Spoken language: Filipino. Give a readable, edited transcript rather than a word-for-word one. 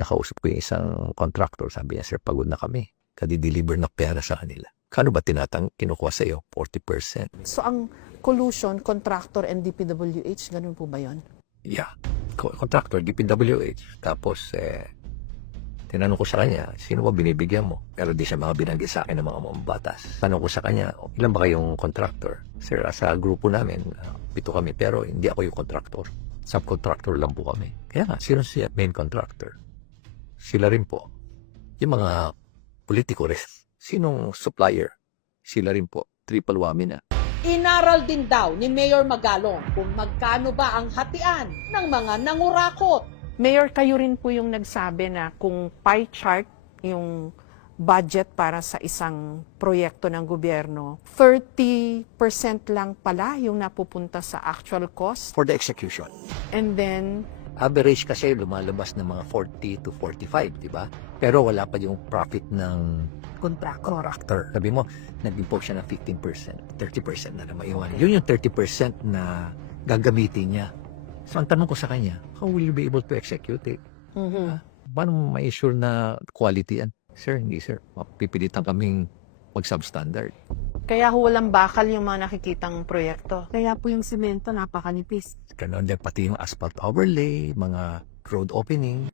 Nakausap ko yung isang contractor, sabi niya, sir, pagod na kami. Kadi-deliver na pera sa kanila. Kano ba kinukuha sa iyo? 40%. So ang collusion, contractor and DPWH, ganun po ba yun? Yeah. Contractor, DPWH. Tapos, tinanong ko sa kanya, sino ba binibigyan mo? Pero di siya mga binanggit sa akin ng mga mambatas. Tanong ko sa kanya, ilan ba kayong contractor? Sir, sa grupo namin, 7 kami, pero hindi ako yung contractor. Subcontractor lang po kami. Kaya nga, sino siya main contractor? Sila rin po. Yung mga politiko rin. Sinong supplier? Sila rin po. Triple whammy na. Inaral din daw ni Mayor Magalong kung magkano ba ang hatian ng mga nangurakot. Mayor, kayo rin po yung nagsabi na kung pie chart yung budget para sa isang proyekto ng gobyerno, 30% lang pala yung napupunta sa actual cost. For the execution. And then, Average kasi lumalabas ng mga 40 to 45, di ba? Pero wala pa yung profit ng contractor. Sabi mo, nag-impose siya ng 15%, 30% na maiwan. Yun yung 30% na gagamitin niya. So, ang tanong ko sa kanya, how will you be able to execute it? Paano mo ma-assure na quality yan? Sir, hindi sir. Mapipilitan kaming mag-substandard. kaya walang bakal yung mga nakikitang proyekto. Kaya po yung semento napakanipis. Ganon din pati yung asphalt overlay, mga road opening.